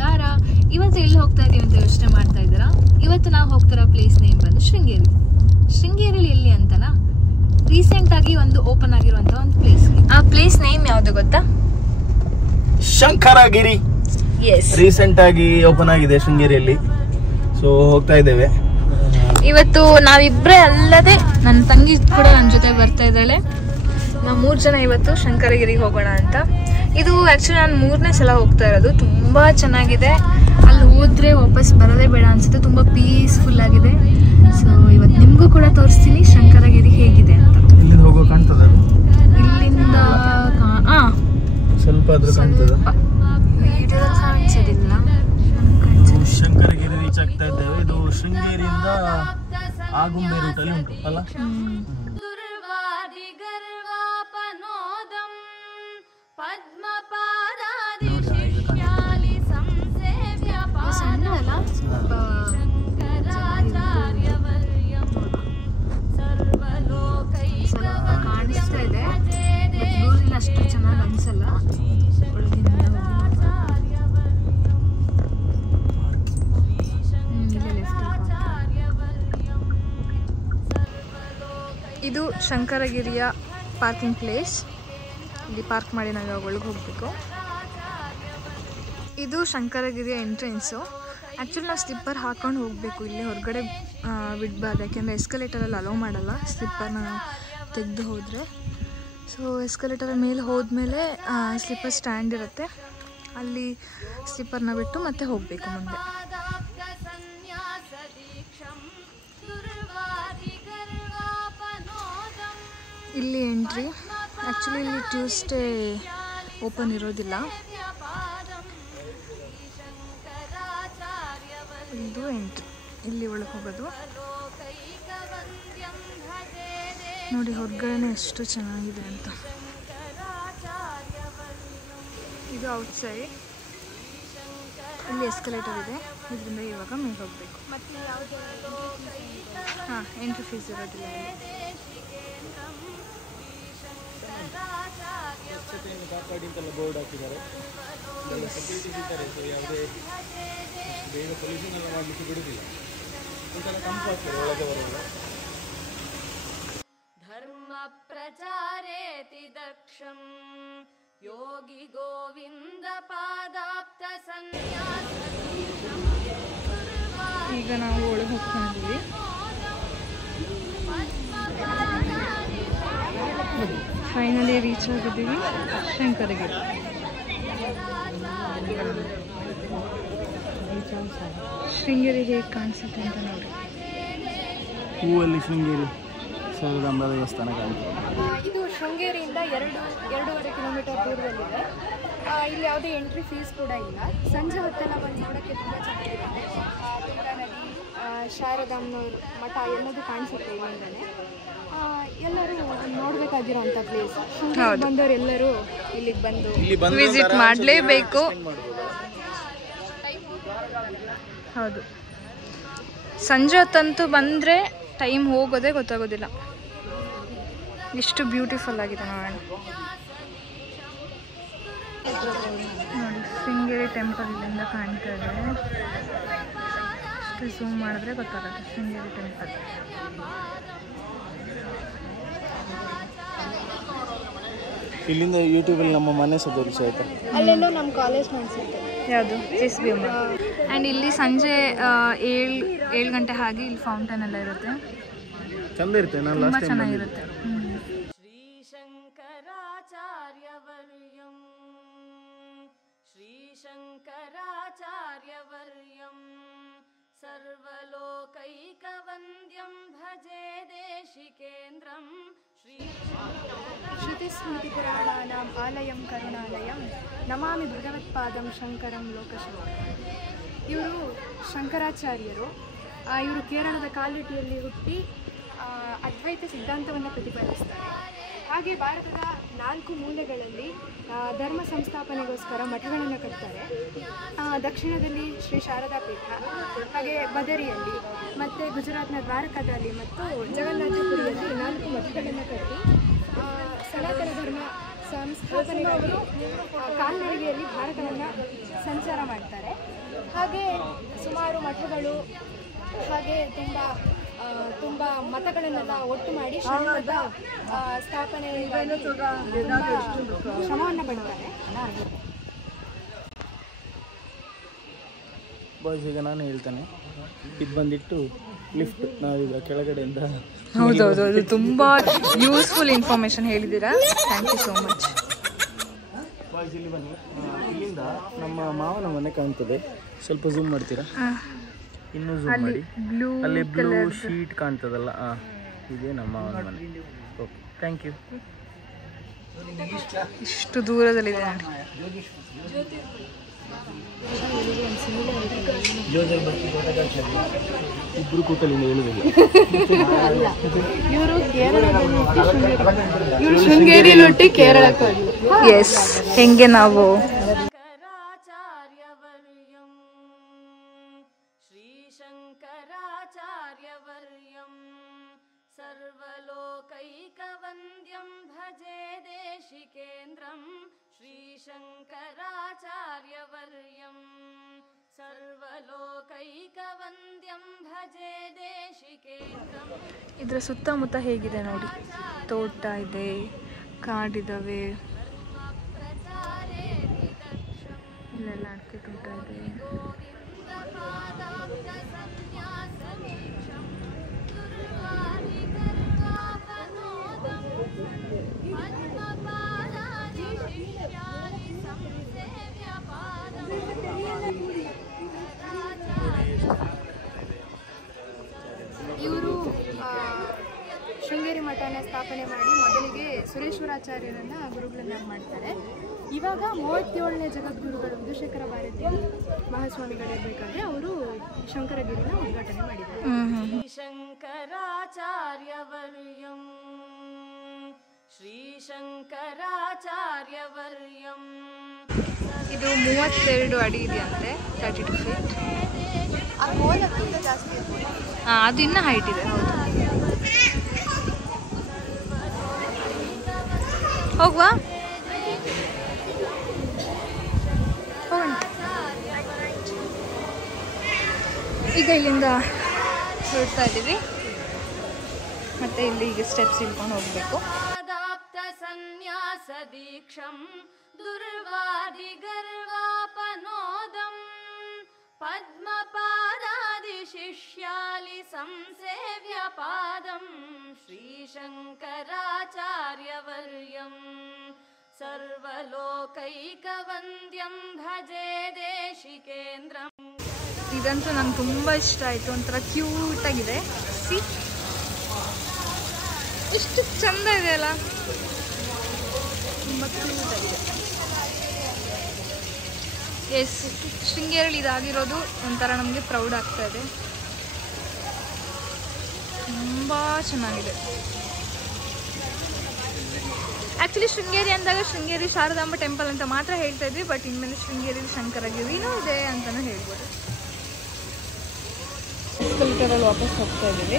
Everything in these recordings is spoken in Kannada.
ನಮಸ್ಕಾರ. ಇವತ್ತು ಎಲ್ಲಿ ಹೋಗ್ತಾ ಇದೀವಿ ಅಂತ ಯೋಚನೆ ಮಾಡ್ತಾ ಇದ್ದೀರಾ? ಇವತ್ತು ನಾವು ಹೋಗ್ತಿರೋ ಪ್ಲೇಸ್ ನೇಮ್ ಬಂದು ಶೃಂಗೇರಿ. ಶೃಂಗೇರಿಲಿ ಎಲ್ಲಿ ಅಂತನಾ, ರೀಸೆಂಟ್ ಆಗಿ ಒಂದು ಓಪನ್ ಆಗಿರುವಂತ ಒಂದು ಪ್ಲೇಸ್. ಆ ಪ್ಲೇಸ್ ನೇಮ್ ಯಾವ್ದು ಗೊತ್ತಾ? ಶಂಕರಗಿರಿ. ರೀಸೆಂಟ್ ಆಗಿ ಓಪನ್ ಆಗಿದೆ ಶೃಂಗೇರಿಯಲ್ಲಿ. ಸೊ ಹೋಗ್ತಾ ಇದ್ದೇವೆ ಇವತ್ತು. ನಾವಿಬ್ರೇ ಅಲ್ಲದೆ ನನ್ನ ತಂಗಿ ಕೂಡ ನನ್ನ ಜೊತೆ ಬರ್ತಾ ಇದ್ದಾಳೆ. ನಾವು 3 ಜನ ಇವತ್ತು ಶಂಕರಗಿರಿಗೆ ಹೋಗೋಣ ಅಂತ. ಇದು ಆ್ಯಕ್ಚುಲಿ ನಾನು 3ನೇ ಸಲ ಹೋಗ್ತಾ ಇರೋದು. ತುಂಬ ಚೆನ್ನಾಗಿದೆ. ಅಲ್ಲಿ ಹೋದರೆ ವಾಪಸ್ ಬರೋದೇ ಬೇಡ ಅನಿಸುತ್ತೆ. ತುಂಬ ಪೀಸ್ಫುಲ್ ಆಗಿದೆ. ಸೊ ಇವತ್ತು ನಿಮಗೂ ಕೂಡ ತೋರಿಸ್ತೀನಿ ಶಂಕರಗಿರಿ ಹೇಗಿದೆ ಅಂತ. ಇಲ್ಲಿಂದ ಹೋಗೋ ಕಾಣ್ತದ? ಇಲ್ಲಿಂದ ಸ್ವಲ್ಪ ಆದ್ರೂ ಕಾಣ್ತದ? ವಿಡಿಯೋ ಕಾಣಿಸೋದಿಲ್ಲ. ಶಂಕರಗಿರಿ ರೀಚ್ ಆಗ್ತಾ ಇದ್ದೇವೆ. ಇದು ಶೃಂಗೇರಿಯಿಂದ ಆಗುಂಬೆ ರೂಟಲ್ಲಿ ಉಂಟು ಅಲ್ಲ? ಕಾಣಿಸ್ತಾ ಇದೆ, ದೂರದಿಂದ ಅಷ್ಟು ಚೆನ್ನಾಗಿ ಅನ್ಸಲ್ಲ. ಇದು ಶಂಕರಗಿರಿಯ ಪಾರ್ಕಿಂಗ್ ಪ್ಲೇಸ್. ಇಲ್ಲಿ ಪಾರ್ಕ್ ಮಾಡಿ ನಾವು ಇವಾಗ ಒಳಗೆ ಹೋಗಬೇಕು. ಇದು ಶಂಕರಗಿರಿಯ ಎಂಟ್ರೆನ್ಸು. ಆ್ಯಕ್ಚುಲಿ ನಾವು ಸ್ಲಿಪ್ಪರ್ ಹಾಕೊಂಡು ಹೋಗಬೇಕು. ಇಲ್ಲಿ ಹೊರಗಡೆ ಬಿಡಬಾರ್ದು, ಯಾಕೆಂದರೆ ಎಸ್ಕಲೇಟರಲ್ಲಿ ಅಲೋ ಮಾಡಲ್ಲ ಸ್ಲಿಪ್ಪರ್ನ ತೆಗೆದು ಹೋದರೆ. ಸೊ ಎಸ್ಕಲೇಟರ್ ಮೇಲೆ ಹೋದ್ಮೇಲೆ ಸ್ಲಿಪ್ಪರ್ ಸ್ಟ್ಯಾಂಡ್ ಇರುತ್ತೆ, ಅಲ್ಲಿ ಸ್ಲಿಪ್ಪರ್ನ ಬಿಟ್ಟು ಮತ್ತೆ ಹೋಗಬೇಕು ಮುಂದೆ. ಇಲ್ಲಿ ಎಂಟ್ರಿ. ಆ್ಯಕ್ಚುಲಿ ಇಲ್ಲಿ ಟ್ಯೂಸ್ಡೇ ಓಪನ್ ಇರೋದಿಲ್ಲ. ಇದು ಎಂಟ್ರಿ. ಇಲ್ಲಿ ಒಳಗೆ ಹೋಗೋದು. ನೋಡಿ ಹೊರಗಡೆ ಎಷ್ಟು ಚೆನ್ನಾಗಿದೆ ಅಂತ. ಇದು ಔಟ್ಸೈಡ್. ಇಲ್ಲಿ ಎಸ್ಕಲೇಟರ್ ಇದೆ, ಇದರಿಂದ ಇವಾಗ ಮೇಲೆ ಹೋಗಬೇಕು. ಹಾಂ, ಎಂಟ್ರಿ ಫೀಸ್ ಇರೋದಿಲ್ಲ. ಬೋರ್ಡ್ ಹಾಕಿದ್ದಾರೆ, ಬೇಗ ಪೊಲ್ಯೂಷನ್ ಎಲ್ಲ ಮಾಡಲಿಕ್ಕೆ ಬಿಡುವುದಿಲ್ಲ. ಒಂದ್ಸಲ ತಂಪಾಗ್ತದೆ ಒಳಗೆ ಬರುವಾಗ. ಧರ್ಮ ಪ್ರಚಾರೇತಿ ದಕ್ಷಂ ಯೋಗಿ ಗೋವಿಂದ ಪಾದಾಪ್ತ ಸನ್ಯಾಸ. ಈಗ ನಾವು ಒಳಗೆ ಹೋಗ್ತಾ ಇದ್ದೀವಿ. ಫೈನಲಿ ರೀಚ್ ಆಗಿದ್ದೀವಿ ಶಂಕರಗಿರಿ. ಶೃಂಗೇರಿ ಹೇಗೆ ಕಾಣಿಸುತ್ತೆ ಅಂತ ನೋಡಿ. ಹೂವಲ್ಲಿ ಶೃಂಗೇರಿ ಶಾರದಾಂಬಾ ದೇವಸ್ಥಾನ ಕಾಣ್ತದೆ. ಇದು ಶೃಂಗೇರಿಯಿಂದ 2.5 ಕಿಲೋಮೀಟರ್ ದೂರದಲ್ಲಿದೆ. ಇಲ್ಲಿ ಯಾವುದೇ ಎಂಟ್ರಿ ಫೀಸ್ ಕೂಡ ಇಲ್ಲ. ಸಂಜೆ ಹೊತ್ತೆಲ್ಲ ಬಂದು ನೋಡೋಕ್ಕೆ ತುಂಬ ಚೆನ್ನಾಗಿರುತ್ತೆ. ತುಂಗಾ ನದಿ, ಶಾರದಾಂಬನವ್ರ ಮಠ ಎಲ್ಲದೂ ಕಾಣಿಸುತ್ತೆ ಇಲ್ಲಿಂದಲೇ. ಎಲ್ಲರೂ ನೋಡಬೇಕಾಗಿರೋಂಥ ಪ್ಲೇಸ್. ಬಂದವರು ಎಲ್ಲರೂ ಇಲ್ಲಿಗೆ ಬಂದು ವಿಸಿಟ್ ಮಾಡಲೇಬೇಕು. ಹೌದು, ಸಂಜೆ ಹೊತ್ತಂತೂ ಬಂದರೆ ಟೈಮ್ ಹೋಗೋದೇ ಗೊತ್ತಾಗೋದಿಲ್ಲ. ಎಷ್ಟು ಬ್ಯೂಟಿಫುಲ್ ಆಗಿದೆ ನೋಡೋಣ. ನೋಡಿ ಶೃಂಗೇರಿ ಟೆಂಪಲ್ ಇಲ್ಲಿಂದ ಕಾಣ್ತಾ ಇದೆ. ಅಷ್ಟು ಝೂಮ್ ಮಾಡಿದ್ರೆ ಗೊತ್ತಾಗುತ್ತೆ ಶೃಂಗೇರಿ ಟೆಂಪಲ್. ಇಲ್ಲಿಂದ ಯೂಟ್ಯೂಬಲ್ಲಿ ನಮ್ಮ ಮನೆ ಸಹ ತೋರಿಸಿ ಆಯ್ತಾ? ಅಲ್ಲೆಲ್ಲೋ ನಮ್ಮ ಕಾಲೇಜ್ ಕಾಣಿಸುತ್ತೆ. ಯಾವುದು? SBM. ಆ್ಯಂಡ್ ಇಲ್ಲಿ ಸಂಜೆ 7 ಗಂಟೆ ಹಾಗೆ ಇಲ್ಲಿ ಫೌಂಟೇನ್ ಎಲ್ಲ ಇರುತ್ತೆ. ಚಂದ ಇರುತ್ತೆ. ತುಂಬ ಚೆನ್ನಾಗಿರುತ್ತೆ. ಶ್ರೀ ಶಂಕರಾಚಾರ್ಯವರ್ಯಂ ಶ್ರೀ ಶಂಕರಾಚಾರ್ಯವರ್ಯಂ ಸರ್ವಲೋಕೈಕವಂದ್ಯಂ ಭಜೆ ದೇಶಿಕೇಂದ್ರಂ ಶ್ರುತಿಸ್ಮೃತಿಪುರಾಣಾನಾಂ ಆಲಯಂ ಕರುಣಾಲಯಂ ನಮಾಮಿ ಭಗವತ್ಪಾದಂ ಶಂಕರಂ ಲೋಕಶಂಕರಂ. ಇವರು ಶಂಕರಾಚಾರ್ಯರು. ಇವರು ಕೇರಳದ ಕಾಲಿಟಿಯಲ್ಲಿ ಹುಟ್ಟಿ ಅದ್ವೈತ ಸಿದ್ಧಾಂತವನ್ನು ಪ್ರತಿಪಾದಿಸ್ತಾರೆ. ಹಾಗೆ ಭಾರತದ 4 ಮೂಲೆಗಳಲ್ಲಿ ಧರ್ಮ ಸಂಸ್ಥಾಪನೆಗೋಸ್ಕರ ಮಠಗಳನ್ನು ಕಟ್ತಾರೆ. ದಕ್ಷಿಣದಲ್ಲಿ ಶ್ರೀ ಶಾರದಾ ಪೀಠ, ಹಾಗೆ ಬದರಿಯಲ್ಲಿ, ಮತ್ತು ಗುಜರಾತ್ನ ದ್ವಾರಕಾದಲ್ಲಿ ಮತ್ತು ಜಗನ್ನಾಥಪುರಿಯಲ್ಲಿ 4 ಮಠಗಳನ್ನು ಕಟ್ಟಿ ಸನಾತನ ಧರ್ಮ ಸಂಸ್ಥಾಪನೆಗಾಗಿ ಕಾಲ್ನಡಿಗೆಯಲ್ಲಿ ಭಾರತವನ್ನು ಸಂಚಾರ ಮಾಡ್ತಾರೆ. ಹಾಗೆ ಸುಮಾರು ಮಠಗಳು ಹಾಗೆ ತುಂಬ ಮತಗಳನ್ನೆಲ್ಲ ಒಟ್ಟು ಮಾಡಿ ಶ್ರೀಮಠ ಸ್ಥಾಪನೆ ಶ್ರಮವನ್ನು ಪಡ್ತಾರೆ. ಬಾಯ್ಸ್ ಈಗ ನಾನು ಹೇಳ್ತಾನೆ, ಇದು ಬಂದಿಟ್ಟು ಲಿಫ್ಟ್, ನಾವೀಗ ಕೆಳಗಡೆಯಿಂದ. ಹೌದೌದು, ಅದು ತುಂಬ ಯೂಸ್ಫುಲ್ ಇನ್ಫಾರ್ಮೇಶನ್ ಹೇಳಿದ್ದೀರಾ, thank you so much. Boys ಇಲ್ಲಿ ಬನ್ನಿ, ಇಲ್ಲಿಂದ ನಮ್ಮ ಮಾವನ ಮನೆ ಕಾಣ್ತದೆ, ಸ್ವಲ್ಪ ಝೂಮ್ ಮಾಡ್ತೀರಾ? ಇನ್ನೂ ಝೂಮ್ ಮಾಡಿ. ಅಲ್ಲಿ ಬ್ಲೂ ಶೀಟ್ ಕಾಣ್ತದಲ್ಲ, ಇದೇ ನಮ್ಮ ಮಾವನ ಮನೆ. Okay, thank you. ಇಷ್ಟು ದೂರದಲ್ಲಿದೆ ನೋಡಿ. ಇಬ್ರು ಕೂತಲ್ಲಿ ಹೇಳುದಿಲ್ಲ. ಇವರು ಶೃಂಗೇರಿಲೊಟ್ಟಿ ಕೇರಳಕ್ಕೆ. ಎಸ್, ಹೆಂಗೆ ನಾವು ಶ್ರೀಶಂಕರಾಚಾರ್ಯವರ್ಯಂ ಸರ್ವಲೋಕೈಕವಂದ್ಯಂ ಭಜೆ ದೇಶಿಕೇಂದ್ರಂ ಶ್ರೀಶಂಕರಾಚಾರ್ಯವರ್ಯಂ ಸರ್ವಲೋಕೈಕವಂದ್ಯಂ ಭಜೆ ದೇಶಿಕೇಂದ್ರಂ. ಇದರ ಸುತ್ತಮುತ್ತ ಹೇಗಿದೆ ನೋಡಿ, ತೋಟ ಇದೆ, ಕಾಡಿದಾವೆ, ಇಲ್ಲೆಲ್ಲ ಅಡಿಕೆ ತೋಟ ಇದೆ. ಇವರು ಶೃಂಗೇರಿ ಮಠನ ಸ್ಥಾಪನೆ ಮಾಡಿ ಮೊದಲಿಗೆ ಸುರೇಶ್ವರಾಚಾರ್ಯರನ್ನ ಗುರುಗಳನ್ನಾಗಿ ಮಾಡ್ತಾರೆ. ಇವಾಗ 37ನೇ ಜಗದ್ಗುರುಗಳು ವಿಧುಶೇಖರ ಭಾರತಿ ಮಹಾಸ್ವಾಮಿಗಳಿರಬೇಕಾದ್ರೆ ಅವರು ಶಂಕರಗಿರಿನ ಉದ್ಘಾಟನೆ ಮಾಡಿದ್ದಾರೆ. ಶ್ರೀಶಂಕರಾಚಾರ್ಯವರ್ಯಂ ಶ್ರೀಶಂಕರಾಚಾರ್ಯವರ್ಯಂ. ಇದು 32 ಅಡಿ ಇದೆಯಂತೆ, 32 ಫೀಟ್. ಆ ಹೋಲ್ ಅದಕ್ಕಿಂತ ಜಾಸ್ತಿ ಇದೆ. ಅದು ಇನ್ನೂ ಹೈಟ್ ಇದೆ. ಹೌದು, ಹೋಗುವ ಈಗ ಇಲ್ಲಿಂದ ಹೊರಡ್ತಾ ಇದ್ದೀವಿ. ಮತ್ತೆ ಇಲ್ಲಿ ಈಗ ಸ್ಟೆಪ್ಸ್ ಇಳ್ಕೊಂಡು ಹೋಗ್ಬೇಕು. ಸನ್ಯಾಸ ದೀಕ್ಷಂ ದುರ್ವಾದಿ ಗರ್ವಾಪನೋದಂ ಪದ್ಮಪಾದಾದಿ ಶಿಷ್ಯಾಲಿ ಸಂಸೇವ್ಯ ಪಾದಂ ಶ್ರೀಶಂಕರಾಚಾರ್ಯವರ್ಯಂ ಸರ್ವಲೋಕೈಕವಂದ್ಯಂ ಭಜೆ ದೇಶಿಕೇಂದ್ರಂ. ಇದಂತೂ ನಂಗೆ ತುಂಬ ಇಷ್ಟ ಆಯಿತು, ಒಂಥರ ಕ್ಯೂಟಾಗಿದೆ. ಸಿ, ಎಷ್ಟು ಚಂದ ಇದೆ ಅಲ್ಲ, ತುಂಬ ಕ್ಯೂಟಾಗಿದೆ. ಎಸ್, ಶೃಂಗೇರಿಯಲ್ಲಿ ಇದಾಗಿರೋದು ಒಂಥರ ನಮಗೆ ಪ್ರೌಡ್ ಆಗ್ತಾ ಇದೆ. ತುಂಬ ಚೆನ್ನಾಗಿದೆ. ಆ್ಯಕ್ಚುಲಿ ಶೃಂಗೇರಿ ಅಂದಾಗ ಶೃಂಗೇರಿ ಶಾರದಾಂಬ ಟೆಂಪಲ್ ಅಂತ ಮಾತ್ರ ಹೇಳ್ತಾ ಇದ್ವಿ, ಬಟ್ ಇನ್ಮೇಲೆ ಶೃಂಗೇರಿ ಶಂಕರಗಿರಿನೂ ಇದೆ ಅಂತಲೂ ಹೇಳ್ಬೋದು. ಎಸ್ಕಲೇಟರಲ್ಲಿ ವಾಪಸ್ ಹೋಗ್ತಾ ಇದ್ದೀವಿ.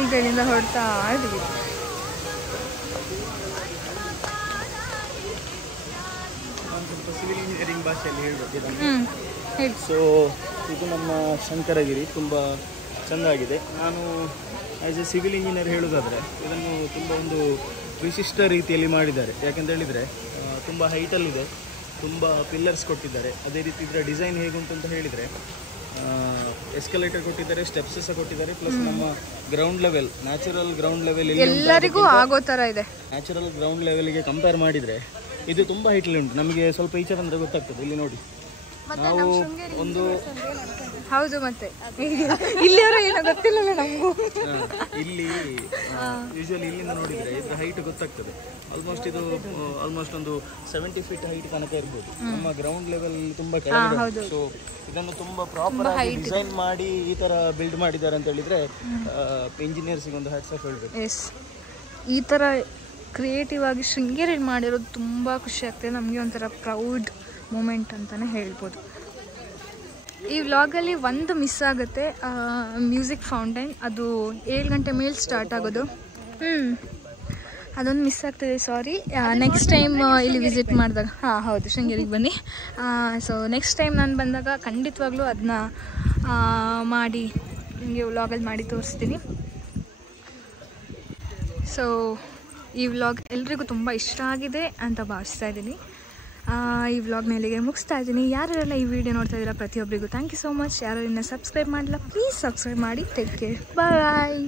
ಈಗ ಇಲ್ಲಿಂದ ಹೊರಡ್ತಾ ಇದ್ದೀವಿ. ಸಿವಿಲ್ ಇಂಜಿನಿಯರಿಂಗ್ ಭಾಷೆಯಲ್ಲಿ ಹೇಳ್ಬೇಕು. ಹೇಳಿ. ಸೊ ಇದು ನಮ್ಮ ಶಂಕರಗಿರಿ, ತುಂಬ ಚೆಂದಾಗಿದೆ. ನಾನು ಆ್ಯಸ್ ಎ ಸಿವಿಲ್ ಇಂಜಿನಿಯರ್ ಹೇಳೋದಾದರೆ ಇದನ್ನು ತುಂಬ ಒಂದು ವಿಶಿಷ್ಟ ರೀತಿಯಲ್ಲಿ ಮಾಡಿದ್ದಾರೆ. ಯಾಕೆಂತ ಹೇಳಿದರೆ ತುಂಬ ಹೈಟಲ್ಲಿದೆ, ತುಂಬ ಪಿಲ್ಲರ್ಸ್ ಕೊಟ್ಟಿದ್ದಾರೆ. ಅದೇ ರೀತಿ ಇದರ ಡಿಸೈನ್ ಹೇಗುಂಟು ಅಂತ ಹೇಳಿದರೆ ಎಸ್ಕಲೇಟರ್ ಕೊಟ್ಟಿದ್ದಾರೆ, ಸ್ಟೆಪ್ಸ್ ಸಹ ಕೊಟ್ಟಿದ್ದಾರೆ, ಪ್ಲಸ್ ನಮ್ಮ ground level, natural ground level ಎಲ್ಲರಿಗೂ ಆಗೋ ಥರ ಇದೆ. ನ್ಯಾಚುರಲ್ ಗ್ರೌಂಡ್ ಲೆವೆಲ್ಗೆ ಕಂಪೇರ್ ಮಾಡಿದರೆ ಇದು ತುಂಬ ಹೈಟಲ್ಲಿ ಉಂಟು. ನಮಗೆ ಸ್ವಲ್ಪ ಈಚೆ ಬಂದರೆ ಗೊತ್ತಾಗ್ತದೆ. ಇಲ್ಲಿ ನೋಡಿ, ನಾವು ಒಂದು ಹೌದು, ಮತ್ತೆ ಇಲ್ಲಿಯವರ ಏನೋ ಗೊತ್ತಿಲ್ಲಲ್ಲ ನಮಗೂ. ಇಲ್ಲಿ ಯೂಶುವಲಿ ಇಲ್ಲಿಂದ ನೋಡಿದರೆ ಇದರ ಹೈಟ್ ಗೊತ್ತಾಗ್ತದೆ. ಆಲ್ಮೋಸ್ಟ್ ಒಂದು 70 ಫೀಟ್ ಹೈಟ್ ತನಕ ಇರ್ಬೋದು. ನಮ್ಮ ಗ್ರೌಂಡ್ ಲೆವೆಲ್ ತುಂಬ ಕೆಳಗೆ. ಸೊ ಇದನ್ನು ತುಂಬ ಪ್ರಾಪರ್ ಆಗಿ ಡಿಸೈನ್ ಮಾಡಿ ಈ ಥರ ಬಿಲ್ಡ್ ಮಾಡಿದ್ದಾರೆ ಅಂತ ಹೇಳಿದರೆ ಇಂಜಿನಿಯರ್ಸಿಗೆ ಒಂದು ಹ್ಯಾಟ್ಸ್ ಆಫ್ ಹೇಳಬೇಕು. ಎಸ್, ಈ ಥರ ಕ್ರಿಯೇಟಿವ್ ಆಗಿ ಶೃಂಗೇರಿ ಮಾಡಿರೋದು ತುಂಬ ಖುಷಿ ಆಗ್ತದೆ ನಮಗೆ. ಒಂಥರ ಪ್ರೌಡ್ ಮೂಮೆಂಟ್ ಅಂತಲೇ ಹೇಳ್ಬೋದು. ಈ ವ್ಲಾಗಲ್ಲಿ ಒಂದು ಮಿಸ್ ಆಗುತ್ತೆ, ಮ್ಯೂಸಿಕ್ ಫೌಂಟೈನ್. ಅದು 7 ಗಂಟೆ ಮೇಲೆ ಸ್ಟಾರ್ಟ್ ಆಗೋದು. ಅದೊಂದು ಮಿಸ್ ಆಗ್ತದೆ, ಸಾರಿ. ನೆಕ್ಸ್ಟ್ ಟೈಮ್ ಇಲ್ಲಿ ವಿಸಿಟ್ ಮಾಡಿದಾಗ ಹೌದು, ಶೃಂಗೇರಿಗೆ ಬನ್ನಿ. ಸೊ ನೆಕ್ಸ್ಟ್ ಟೈಮ್ ನಾನು ಬಂದಾಗ ಖಂಡಿತವಾಗ್ಲೂ ಅದನ್ನ ಮಾಡಿ ನಿಮಗೆ ವ್ಲಾಗಲ್ಲಿ ಮಾಡಿ ತೋರಿಸ್ತೀನಿ. ಸೊ ಈ ವ್ಲಾಗ್ ಎಲ್ರಿಗೂ ತುಂಬ ಇಷ್ಟ ಆಗಿದೆ ಅಂತ ಭಾವಿಸ್ತಾ ಇದ್ದೀನಿ. ಈ ವ್ಲಾಗ್ನ ಇಲ್ಲಿಗೆ ಮುಗಿಸ್ತಾ ಇದ್ದೀನಿ. ಯಾರೆಲ್ಲ ಈ ವಿಡಿಯೋ ನೋಡ್ತಾ ಇದ್ದೀರಾ ಪ್ರತಿಯೊಬ್ಬರಿಗೂ ಥ್ಯಾಂಕ್ ಯು ಸೋ ಮಚ್. ಯಾರು ಇನ್ನೂ ಸಬ್ಸ್ಕ್ರೈಬ್ ಮಾಡಿಲ್ಲ ಪ್ಲೀಸ್ ಸಬ್ಸ್ಕ್ರೈಬ್ ಮಾಡಿ. ಟೇಕ್ ಕೇರ್, ಬಾಯ್.